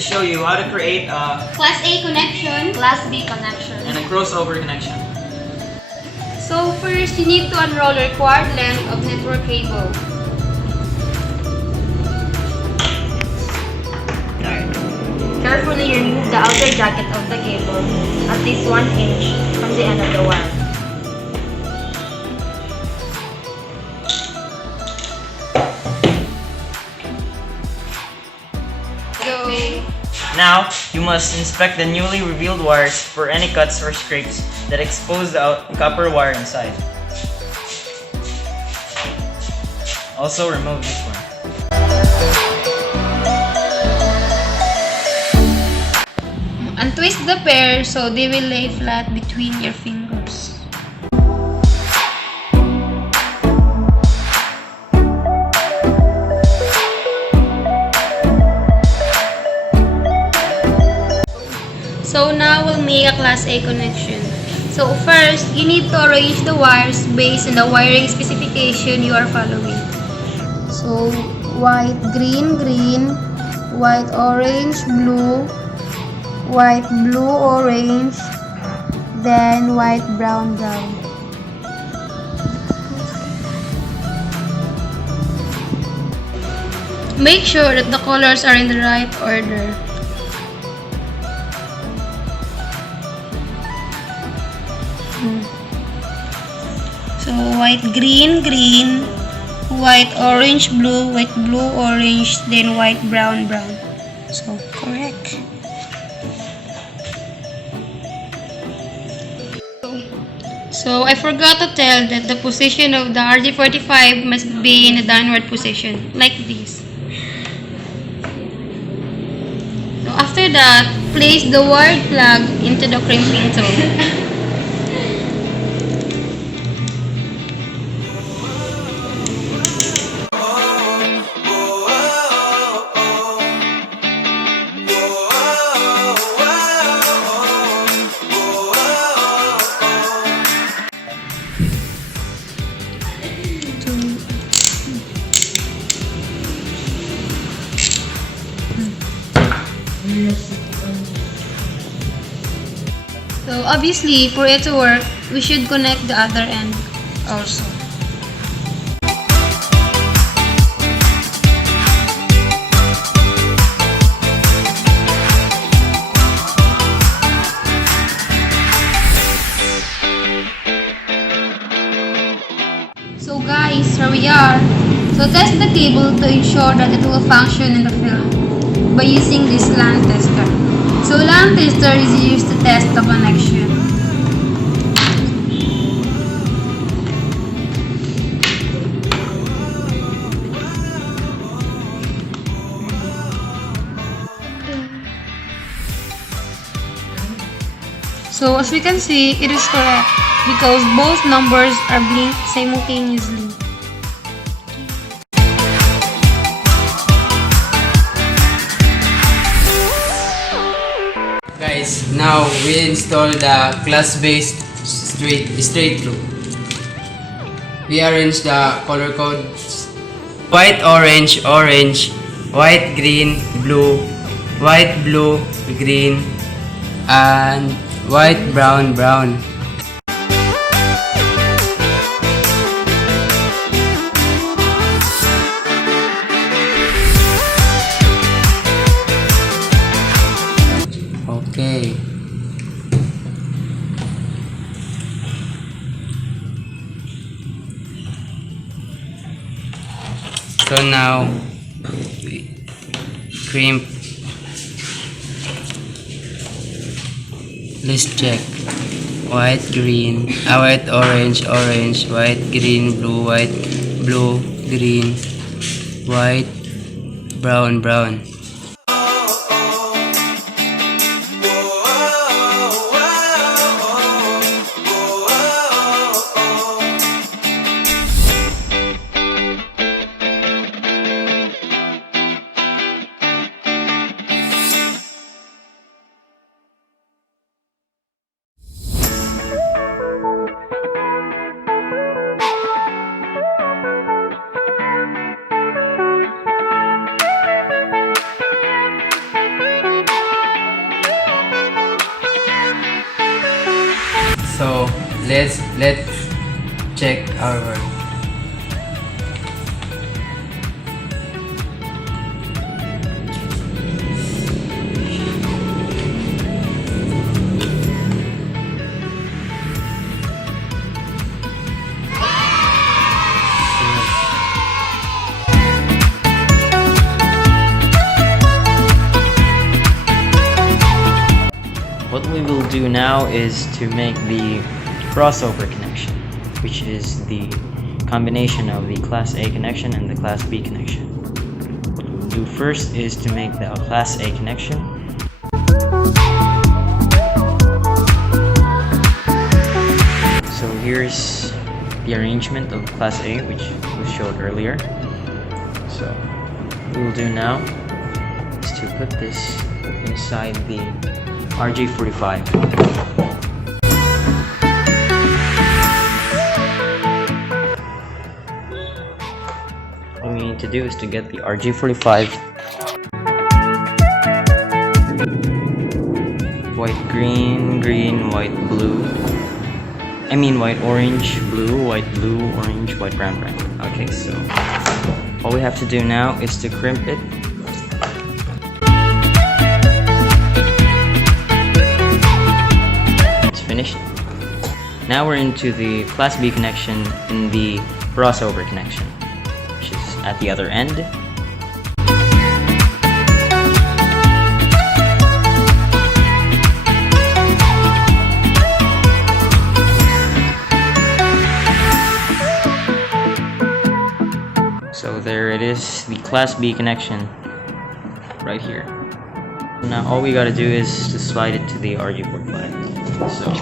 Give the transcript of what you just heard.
to show you how to create a Class A connection. Class B connection. and a crossover connection. So first, you need to unroll the required length of network cable. Carefully remove the outer jacket of the cable at least 1 inch from the end of the wire. Now, you must inspect the newly revealed wires for any cuts or scrapes that expose the copper wire inside. Also, remove this one. Untwist the pair so they will lay flat between your fingers. So now we'll make a Class A connection. So first, you need to arrange the wires based on the wiring specification you are following. So white, green, green, white, orange, blue, white, blue, orange, then white, brown, brown. Make sure that the colors are in the right order. So white, green, green, white, orange, blue, white, blue, orange, then white, brown, brown. So correct. So I forgot to tell that the position of the RJ45 must be in a downward position, like this. So after that, place the wired plug into the crimping tool. So obviously, for it to work, we should connect the other end also. So guys, here we are. So test the cable to ensure that it will function in the field by using this LAN tester. So LAN tester is used to test the connection. So as we can see, it is correct because both numbers are blinked simultaneously. Guys, now we install the class-based straight through. We arrange the color codes: white, orange, orange, white, green, blue, white, blue, green, and white, brown, brown. Okay. So now we crimp. Let's check. White, green, white, orange, orange, white, green, blue, white, blue, green, white, brown, brown. So let's check our work. What we will do now is to make the crossover connection, which is the combination of the Class A connection and the Class B connection. What we'll do first is to make the Class A connection. So here's the arrangement of Class A, which was showed earlier. So what we'll do now is to put this inside the RJ45. All we need to do is to get the RJ45 white green, green, white blue. I mean white orange, blue, orange, white brown, brown. Okay, so all we have to do now is to crimp it. Finished. Now we're into the Class B connection in the crossover connection, which is at the other end. So there it is, the Class B connection right here. Now all we gotta do is to slide it to the RJ45. So